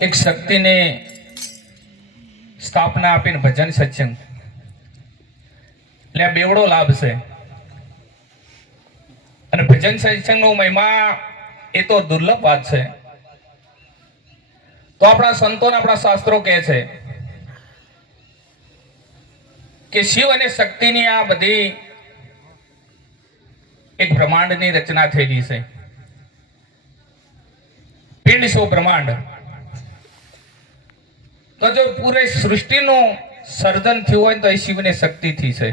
એક શક્તિને સ્થાપના આપીને ભજન સત્સંગ એટલે બેવડો લાભ છે. અને ભજન સત્સંગનો મહિમા એ તો દુર્લભ વાત છે. તો આપણા સંતોને આપણા શાસ્ત્રો કહે છે કે શિવ અને શક્તિની આ બધી એક બ્રહ્માંડની રચના થયેલી છે. પિંડ સો બ્રહ્માંડ. તો જો પૂરે સૃષ્ટિનું સર્જન થયું હોય તો એ શિવને શક્તિથી છે.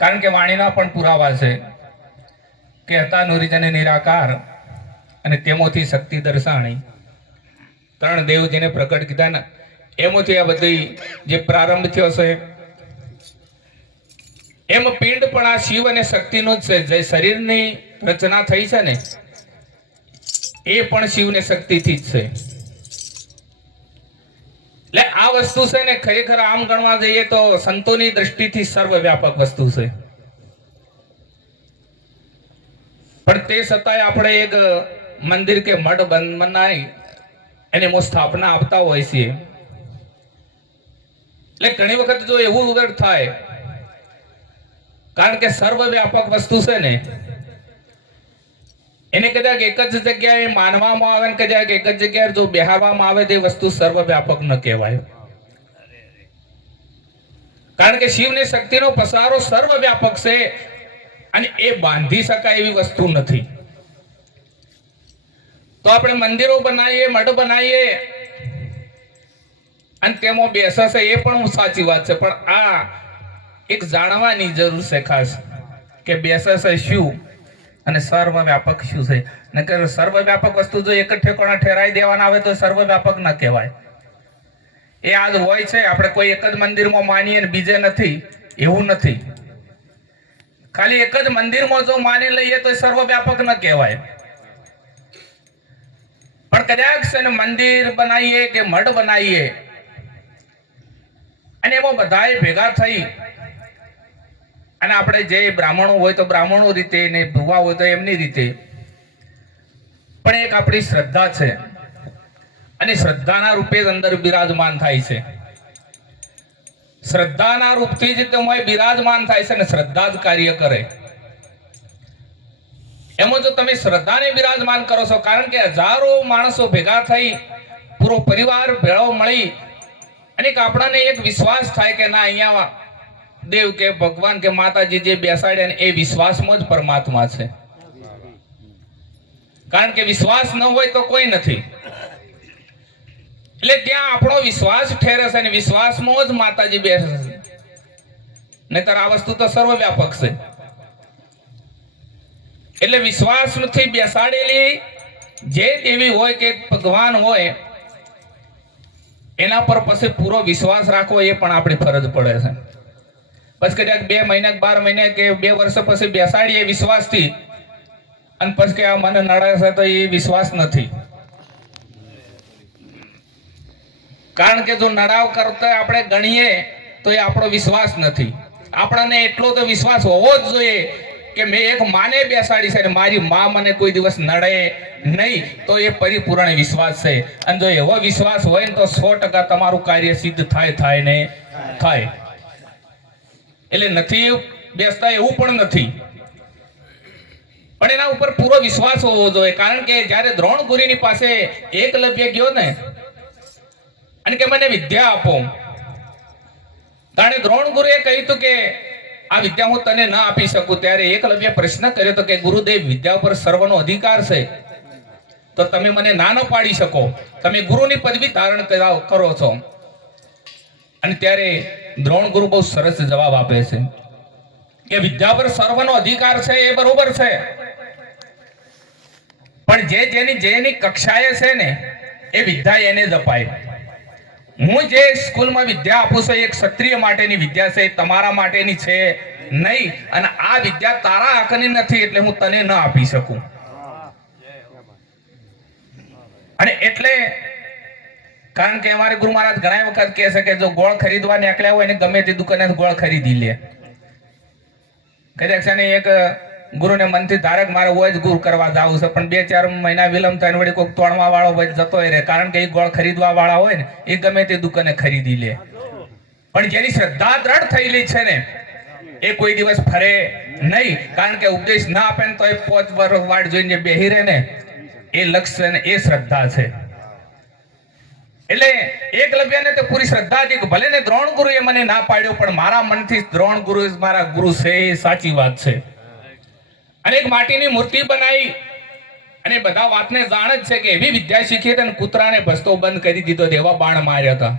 કારણ કે વાણીના પણ પુરાવા છે કે હતા નુરીજન નિરાકાર અને તેમાંથી શક્તિ દર્શાણી. ત્રણ દેવ જેને પ્રગટ કીધા ને એમાંથી આ બધી જે પ્રારંભ થયો છે એમ પિંડ પણ આ શિવ અને શક્તિનો જ છે. જે શરીરની રચના થઈ છે ને એ પણ શિવ ને શક્તિથી જ છે. એટલે આ વસ્તુ છે ને ખરેખર આમ ગણવા જઈએ તો સંતોની દ્રષ્ટિથી સર્વવ્યાપક વસ્તુ છે. પણ તે છતાંય આપણે એક મંદિર કે મઠ બનાવી અને એમાં સ્થાપના આપતા હોય છીએ. એટલે ઘણી વખત જો એવું વગર થાય, કારણ કે સર્વવ્યાપક વસ્તુ છે ને એને કદાચ એક જ જગ્યાએ માનવામાં આવે ને કદાચ એક જ જગ્યાએ જો બેહારવામાં આવે તો એ વસ્તુ સર્વવ્યાપક ન કહેવાય. કારણ કે શિવ ને શક્તિનો પસારો સર્વવ્યાપક છે અને એ બાંધી શકાય એવી વસ્તુ નથી. તો આપણે મંદિરો બનાવીએ, મઠ બનાવીએ અને તેમાં બેસે એ પણ સાચી વાત છે. પણ આ એક જાણવાની જરૂર છે ખાસ કે બેસે શું અને સર્વવ્યાપક શું છે. નકર સર્વવ્યાપક વસ્તુ જો એક જ ઠેકાણા ઠેરાઈ દેવાના આવે તો સર્વવ્યાપક ન કહેવાય. એ આજ હોય છે, આપણે કોઈ એક જ મંદિરમાં માનીએ ને બીજે નથી એવું નથી. ખાલી એક જ મંદિરમાં જો માની લઈએ તો સર્વવ્યાપક ન કહેવાય. પણ કદાચ છે ને મંદિર બનાવીએ કે મઠ બનાવીએ અને એમાં બધાએ ભેગા થઈ અને આપણે જે બ્રાહ્મણો હોય તો બ્રાહ્મણો રીતે ને ભુવા હોય તો એમની રીતે, પણ એક આપણી શ્રદ્ધા છે અને શ્રદ્ધાના રૂપે જ અંદર બિરાજમાન થાય છે. શ્રદ્ધાના રૂપથી જ તમે બિરાજમાન થાય છે અને શ્રદ્ધા જ કાર્ય કરે. એમાં જો તમે શ્રદ્ધાને બિરાજમાન કરો છો, કારણ કે હજારો માણસો ભેગા થઈ પૂરો પરિવાર ભેળો મળી અને આપણાને એક વિશ્વાસ થાય કે ના અહીંયા દેવ કે ભગવાન કે માતાજી જે બેસાડ્યા એ વિશ્વાસમાં જ પરમાત્મા છે. કારણ કે વિશ્વાસ ન હોય તો કોઈ નથી. એટલે ત્યાં આપણો વિશ્વાસ ઠેરે છે અને વિશ્વાસમાં જ માતાજી બેસે છે. નહીતર આ વસ્તુ તો સર્વવ્યાપક છે. એટલે વિશ્વાસ નથી બેસાડેલી જે દેવી હોય કે ભગવાન હોય એના પર પછી પૂરો વિશ્વાસ રાખવો એ પણ આપણી ફરજ પડે છે. પછી કદાચ 2 મહિના 12 મહિને કે 2 વર્ષ પછી બેસાડીએ વિશ્વાસથી અને પછી કે આ મને નડે છે તો એ વિશ્વાસ નથી. કારણ કે જો નડાવ કરતા આપણે ગણીએ તો એ આપણો વિશ્વાસ નથી. આપણને એટલો તો વિશ્વાસ હોવો જ જોઈએ કે મેં એક માને બેસાડી છે અને મારી માં મને કોઈ દિવસ નડે નહીં, તો એ પરિપૂર્ણ વિશ્વાસ છે. અને જો એવો વિશ્વાસ હોય ને તો 100% તમારું કાર્ય સિદ્ધ થાય ને થાય. એટલે નથી બેસતા એવું પણ નથી, પણ એના ઉપર પૂરો વિશ્વાસ હોવો જોઈએ. કારણ કે જ્યારે દ્રોણગુરુની પાસે એકલવ્ય ગયો ને અને કે મને વિદ્યા આપો, ત્યારે દ્રોણગુરુએ કહ્યું હતું કે આ વિદ્યા હું તને ના આપી શકું. ત્યારે એકલવ્ય પ્રશ્ન કર્યો તો કે ગુરુદેવ વિદ્યા ઉપર સર્વનો અધિકાર છે તો તમે મને ના ન પાડી શકો, તમે ગુરુની પદવી ધારણ કરો છો. અને ત્યારે દ્રોણગુરુ બહુ સરસ જવાબ આપે છે કે વિદ્યા પર સર્વનો અધિકાર છે એ બરોબર છે, પણ જેની કક્ષાએ છે ને એ વિદ્યા એને જ અપાય. હું જે સ્કૂલમાં વિદ્યા આપું છું એક ક્ષત્રિય માટેની વિદ્યા છે, તમારા માટેની છે નહીં. અને આ વિદ્યા તારા હકની નથી એટલે હું તને ન આપી શકું. અને એટલે કારણ કે અમારે ગુરુ મહારાજ ઘણા વખત કહે છે કે જો ગોળ ખરીદવા નીકળ્યા હોય ને ગમે તે દુકાને ગોળ ખરીદી લે. કદાચ છે ને એક ગુરુને મનથી ધારે કે મારે હોય જ ગુરુ કરવા જવું છે, પણ 2-4 મહિના વિલંબ થાય વળી કોઈક તોડવા વાળો હોય જતો રહે, કારણ કે એ ગોળ ખરીદવા વાળા હોય ને એ ગમે તે દુકાને ખરીદી લે. પણ જેની શ્રદ્ધા દ્રઢ થયેલી છે ને એ કોઈ દિવસ ફરે નહીં, કારણ કે ઉપદેશ ના આપે ને તો એ 5 વર્ષ વાટ જોઈને બેહી રહે ને એ લક્ષ્ય ને એ શ્રદ્ધા છે. એટલે એકલવ્યને તો પૂરી શ્રદ્ધા હતી કે ભલે ને દ્રોણ ગુરુએ મને ના પાડ્યો પણ મારા મનથી દ્રોણ ગુરુ મારા ગુરુ છે, એ સાચી વાત છે. અને એક માટીની મૂર્તિ બનાવી અને બધા વાતને જાણે જ છે કે એવી વિદ્યા શીખી હતી, કૂતરાને ભસતો બંધ કરી દીધો, એવા બાણ માર્યા હતા.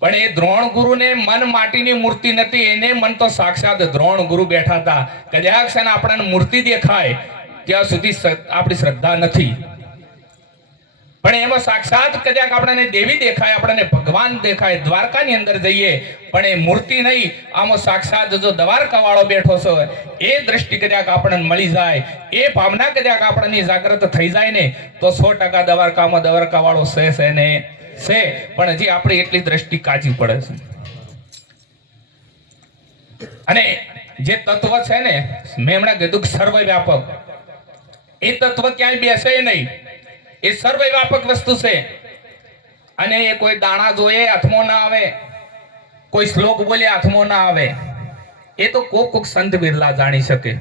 પણ એ દ્રોણ ગુરુને મન માટીની મૂર્તિ નથી, એને મન તો સાક્ષાત દ્રોણ ગુરુ બેઠા હતા. કદાચ છે ને આપણને મૂર્તિ દેખાય ત્યાં સુધી આપણી શ્રદ્ધા નથી, પણ એમાં સાક્ષાત કદાચ આપણને દેવી દેખાય, આપણને ભગવાન દેખાય, દ્વારકાની અંદર જઈએ પણ એ મૂર્તિ નહીં, આમાં સાક્ષાત જો દ્વારકા વાળો બેઠો છે એ દ્રષ્ટિ કદાચ આપણને મળી જાય, એ ભાવના કદાચ આપણને જાગૃત થઈ જાય ને તો 100% દ્વારકામાં દ્વારકા વાળો છે ને છે. પણ હજી આપણી એટલી દ્રષ્ટિ કાચી પડે છે. અને જે તત્વ છે ને મેં હમણાં કીધું કે સર્વ વ્યાપક, એ તત્વ ક્યાંય બેસે નહીં, એ સર્વ વ્યાપક વસ્તુ છે. અને એ કોઈ દાણા જોઈએ હાથમાં ના આવે, કોઈ શ્લોક બોલે હાથમાં ના આવે, એ તો કોક સંત બિરલા જાણી શકે.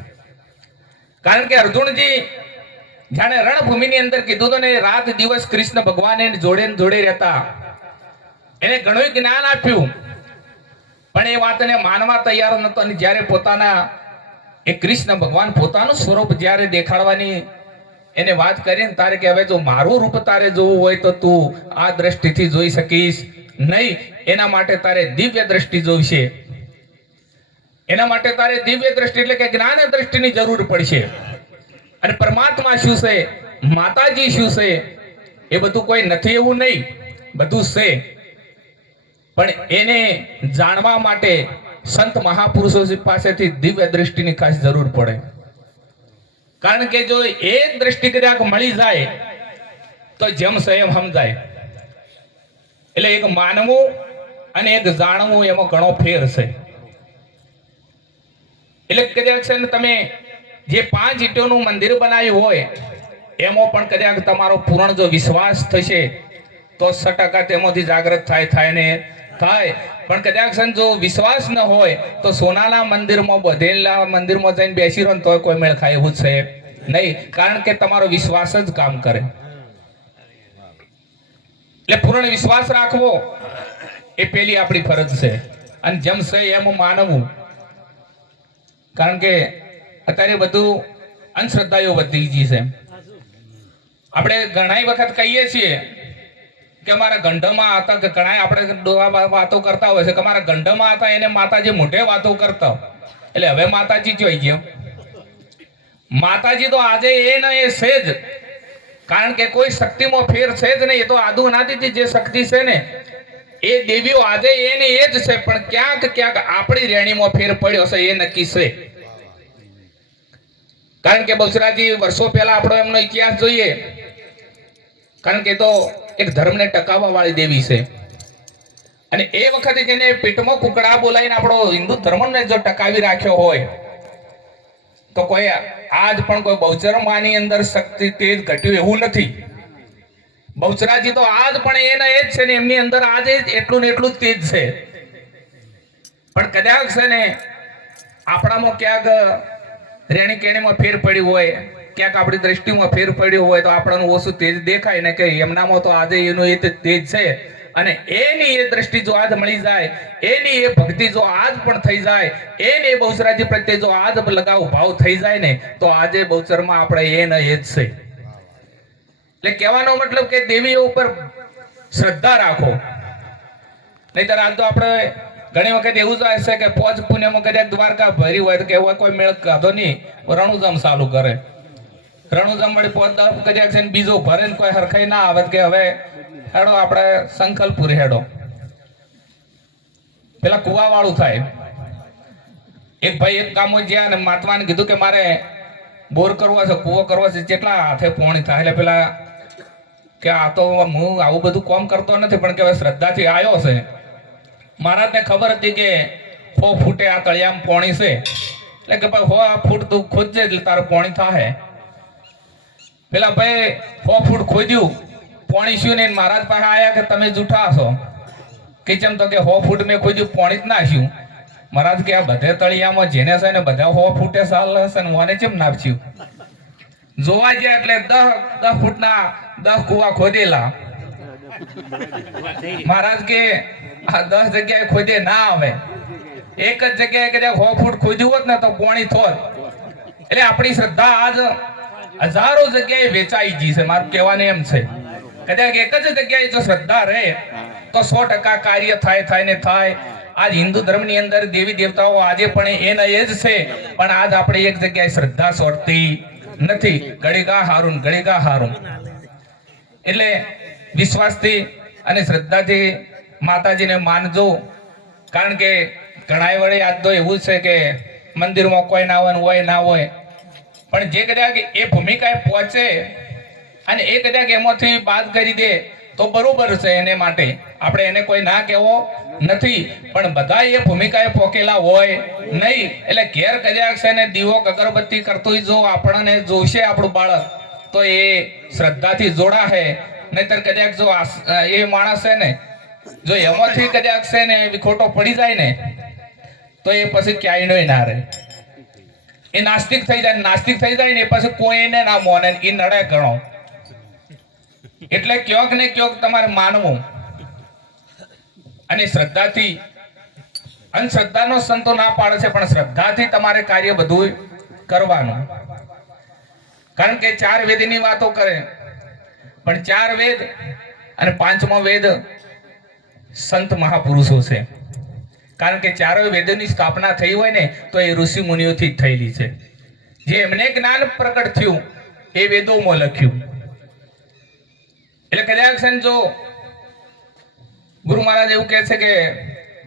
કારણ કે અર્જુનજી જાણે રણભૂમિની અંદર કીધું તો ને રાત દિવસ કૃષ્ણ ભગવાન જોડે રહેતા, એને ઘણું જ્ઞાન આપ્યું પણ એ વાતને માનવા તૈયાર નતો. અને જ્યારે પોતાના એ કૃષ્ણ ભગવાન પોતાનું સ્વરૂપ જ્યારે દેખાડવાની એને વાત કરીને તારે કે હવે જો મારું રૂપ તારે જોવું હોય તો તું આ દ્રષ્ટિથી જોઈ શકીશ નહીં, એના માટે તારે દિવ્ય દ્રષ્ટિ જોઈશે. એના માટે તારે દિવ્ય દ્રષ્ટિ એટલે કે જ્ઞાન દ્રષ્ટિની જરૂર પડશે. અને પરમાત્મા શું છે, માતાજી શું છે, એ બધું કોઈ નથી એવું નહીં, બધું છે. પણ એને જાણવા માટે સંત મહાપુરુષો પાસેથી દિવ્ય દ્રષ્ટિની ખાસ જરૂર પડે. કારણ કે જો એક દ્રષ્ટિ કદાચ મળી જાય તો જેમ છે એમ સમજાય. એટલે એક માનવું અને એક જાણવું એમાં ઘણો ફેર છે. એટલે કદાચ છે ને તમે જે 5 ઈંટોનું મંદિર બનાવ્યું હોય એમાં પણ કદાચ તમારો પૂર્ણ જો વિશ્વાસ થશે તો 100% તેમાંથી જાગૃત થાય ને થાય. પણ કદાચ જો વિશ્વાસ ન હોય તો સોનાના મંદિરમાં બધેલા મંદિરમાં જઈને બેસી રહો તો કોઈ મેળ ખાય એવું છે નહીં, કારણ કે તમારો વિશ્વાસ જ કામ કરે. એટલે પૂર્ણ વિશ્વાસ રાખવો એ પેલી આપણી ફરજ છે. અને જેમ છે એમ માનવું. કારણ કે અત્યારે બધું અંધશ્રદ્ધાઓ વધી ગઈ છે. આપણે ઘણી વખત કહીએ છીએ કે અમારા ગંઢમાં હતા, કે ઘણા આપણે વાતો કરતા હોય છે કે અમારા ગંઢમાં હતા એને માતાજી મોઢે વાતો કરતા. એટલે હવે માતાજી જોઈ ગયો, માતાજી તો આજે એ ને એ છે જ. કારણ કે કોઈ શક્તિમાં ફેર છે જ નહીં, એ તો આદુ અનાદિથી જે શક્તિ છે ને એ દેવીઓ આજે એને એ જ છે. પણ ક્યાંક આપણી રેણીમાં ફેર પડ્યો છે એ નક્કી છે. કારણ કે બહુચરાજી વર્ષો પહેલા આપણો એમનો ઇતિહાસ જોઈએ, કારણ કે તો એક ધર્મને ટકાવવા વાળી દેવી છે. અને એ વખતે જેને પેટમાં કુકડા બોલાવીને આપણો હિન્દુ ધર્મને જો ટકાવી રાખ્યો હોય તો કોઈ આજ પણ કોઈ બહુચર માની અંદર શક્તિ તેજ ઘટ્યું એવું નથી. બહુચરાજી તો આજ પણ એને એ જ છે ને, એમની અંદર આજે એટલું ને એટલું તેજ છે. પણ કદાચ છે ને આપણામાં ક્યાંક રેણી કેણીમાં ફેર પડ્યું હોય, ક્યાંક આપણી દ્રષ્ટિમાં ફેર પડ્યો હોય તો આપણને ઓછું તેજ દેખાય ને કે એમનામાં તો આજે એનું એ તેજ છે. અને એની એ દ્રષ્ટિ જો આજ મળી જાય, એની એ ભક્તિ જો આજ પણ થઈ જાય, એને એ બહુચરાજી પ્રત્યે જો આજ લગાવ ભાવ થઈ જાય ને તો આજે બહુચરમાં આપણે એને એ જ છે. એટલે કહેવાનો મતલબ કે દેવીઓ ઉપર શ્રદ્ધા રાખો. નહીતર આજ તો આપણે ઘણી વખત એવું જ હશે કે પોચ પુણ્યમાં કદાચ દ્વારકા ભરી હોય તો કે કોઈ મેળ કાઢો નહીં, રણુજમ ચાલુ કરે. રણુજમ વળી પોચ કદાચ છે બીજો ભરે ને કોઈ હરખાઈ ના આવે કે હવે હેડો આપણે સંકલ્પપુરી હેડો. પેલા કુવા વાળું થાય. એક ભાઈ એક ગામ જ્યાં ને મહાત્માને કીધું કે મારે બોર કરવો છે, કુવો કરવો છે, કેટલા હાથે પોણી થાય? એટલે પેલા કે આ તો હું આવું બધું કામ કરતો નથી પણ કે શ્રદ્ધાથી આવ્યો છે. મહારાજને ખબર હતી કે 100 ફૂટે આ તળિયામાં પોણી છે એટલે કે ભાઈ 100 ફૂટ તું ખોદજે એટલે તારું પાણી થાય. પેલા ભાઈ 100 ફૂટ ખોદ્યું, પાણી શું ને મહારાજ પાસે આયા કે તમે જૂઠા છો કે જેમ તો કે 100 ફૂટ મેં ખોદ્યું પાણી જ નાખ્યું. મહારાજ કે આ બધે તળિયામાં જેને છે ને બધા 100 ફૂટે સાલ હશે ને મને કેમ નાખ્યું? જોવા જાય એટલે 10 ફૂટના 10 કુવા ખોદેલા. મહારાજ કે આ 10 જગ્યાએ ખોદે ના આવે, એક જ જગ્યાએ કદાચ 100 ફૂટ ખોદ્યું હોત ને તો પાણી થોત. એટલે આપણી શ્રદ્ધા આજ હજારો જગ્યાએ વેચાઈ ગઈ છે. મારું કહેવાનું એમ છે કદાચ એક જ જગ્યાએ જો શ્રદ્ધા રહે તો 100% કાર્ય થાય ને થાય. આજ હિન્દુ ધર્મની અંદર દેવી દેવતાઓ આજે પણ એના એ જ છે, પણ આજ આપણે એક જગ્યાએ શ્રદ્ધા છોડતી નથી. ગળીગા હારું. એટલે વિશ્વાસથી અને શ્રદ્ધાથી માતાજીને માનજો. કારણ કે ઘણા વડે આજ તો એવું છે કે મંદિરમાં કોઈ ના હોય ના હોય, પણ જે કદાચ એ ભૂમિકાએ પહોંચે અને એ કદાચ એમાંથી બાદ કરી દે તો બરોબર છે. એને માટે આપણે એને કોઈ ના કહેવો નથી, પણ બધા એ ભૂમિકાએ પોકેલા હોય નહીં. એટલે ઘેર કદાચ છે ને દીવો અગરબત્તી કરતું જો આપણને જોશે આપણું બાળક તો એ શ્રદ્ધાથી જોડાશે. નહીતર કદાચ જો એ માણસ છે ને જો એમાંથી કદાચ છે ને વિખોટો પડી જાય ને તો એ પછી ક્યાંય ના રહે. એ નાસ્તિક થઈ જાય ને એ પછી કોઈને ના મોને, એ નડે ગણો. એટલે ક્યોક ને ક્યોક તમારે માનવું અને શ્રદ્ધાથી. અંધશ્રદ્ધાનો સંતો ના પાડે છે, પણ શ્રદ્ધાથી તમારે કાર્ય બધું કરવાનું. કારણ કે 4 વેદની વાતો કરે, પણ 4 વેદ અને 5મો વેદ સંત મહાપુરુષો છે. કારણ કે 4 વેદોની સ્થાપના થઈ હોય ને તો એ ઋષિ મુનિઓથી જ થયેલી છે. જે એમને જ્ઞાન પ્રગટ થયું એ વેદોમાં લખ્યું. એટલે કદાચ જો ગુરુ મહારાજ એવું કહે છે કે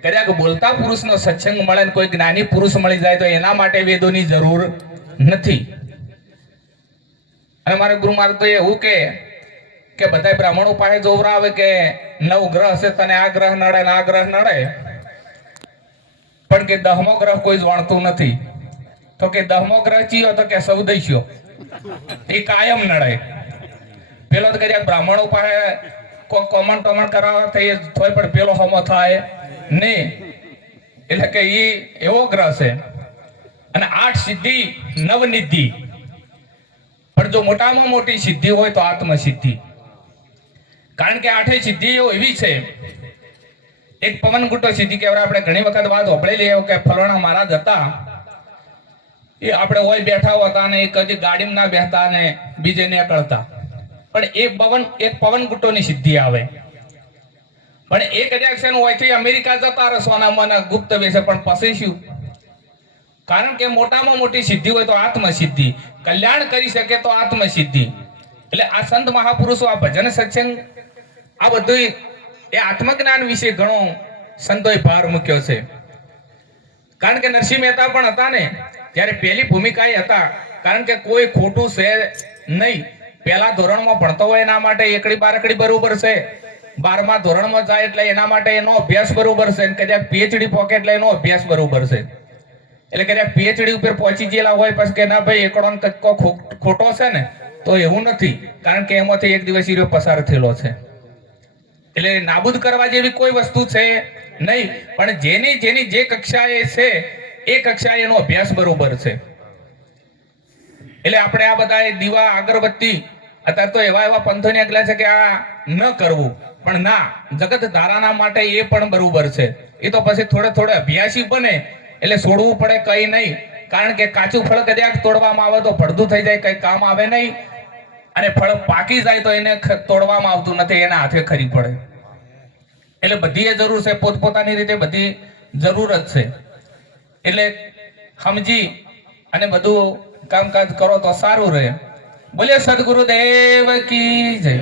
કદાચ બોલતા પુરુષનો સત્સંગ મળે ને કોઈ જ્ઞાની પુરુષ મળી જાય તો એના માટે વેદોની જરૂર નથી. અને મારે ગુરુ મહારાજ તો એવું કે બધા બ્રાહ્મણો પાસે જોવરાવે કે 9 ગ્રહ છે, તને આ ગ્રહ નડે ને આ ગ્રહ નડે, પણ કે 10મો ગ્રહ કોઈ જાણતું નથી. તો કે 10મો ગ્રહ ચિયો તો કે સૌદૈશ્યો, એ કાયમ નડે. પેલો તો કદાચ બ્રાહ્મણો પાસે કોઈ કોમન કરાવવા થઈ થોય પણ પેલો હમો થાય નહીં. એટલે કે એ એવો ગ્રહ છે. અને 8 સિદ્ધિ 9 નિધિ, પણ જો મોટામાં મોટી સિદ્ધિ હોય તો આત્મસિદ્ધિ. કારણ કે 8 સિદ્ધિઓ એવી છે. એક પવન ગુટ્ટો સિદ્ધિ કહેવાય. આપણે ઘણી વખત વાત સાંભળેલી કે ફલાણા મહારાજ હતા, એ આપણે હોય બેઠા હતા ને કદી ગાડીમાં ના બેસતા ને બીજે નીકળતા, પણ એક પવન ગુટ્ટોની સિદ્ધિ આવે. પણ એક કદાચ હોયથી અમેરિકા જતા રસવાના મને ગુપ્ત વેશે, પણ પછી શું? કારણ કે મોટામાં મોટી સિદ્ધિ હોય તો આત્મસિદ્ધિ, કલ્યાણ કરી શકે તો આત્મસિદ્ધિ. એટલે આ સંત મહાપુરુષો, આ ભજન સત્સંગ, આ બધું એ આત્મજ્ઞાન વિશે ઘણો સંતોએ ભાર મૂક્યો છે. કારણ કે નરસિંહ મહેતા પણ હતા ને ત્યારે પહેલી ભૂમિકા એ હતા. કારણ કે કોઈ ખોટું છે નહીં. પહેલા ધોરણમાં ભણતો હોય એના માટે એકડી બારકડી બરોબર છે, 12મા ધોરણમાં જાય એટલે એના માટે એનો અભ્યાસ બરોબર છે, કદાચ પીએચડી પોકે એટલે એનો અભ્યાસ બરોબર છે. એટલે કદાચ પીએચડી ઉપર પહોંચી ગયેલા હોય પછી કે ના ભાઈ એકડો ને કક્કો ખોટો છે ને, તો એવું નથી. કારણ કે એમાંથી એક દિવસ હીરો પસાર થયેલો છે. એટલે નાબૂદ કરવા જેવી કોઈ વસ્તુ છે નહીં, પણ જેની જે કક્ષાએ છે એ કક્ષાએ એનો અભ્યાસ બરોબર છે. એટલે આપણે આ બધા દીવા અગરબત્તી અત્યારે તો એવા પંથો નીકળ્યા છે કે આ ન કરવું, પણ ના, જગત ધારાના માટે એ પણ બરોબર છે. એ તો પછી થોડે અભ્યાસી બને એટલે છોડવું પડે, કઈ નહીં. કારણ કે કાચું ફળ કદાચ તોડવામાં આવે તો ભડદું થઈ જાય, કઈ કામ આવે નહીં. અને ફળ પાકી જાય તો એને તોડવામાં આવતું નથી, એના હાથે ખરી પડે. એટલે બધી જરૂર છે, પોતપોતાની રીતે બધી જરૂરત છે. એટલે સમજી અને બધું કામકાજ કરો તો સારું રહે. બોલે સદગુરુદેવ કી જય.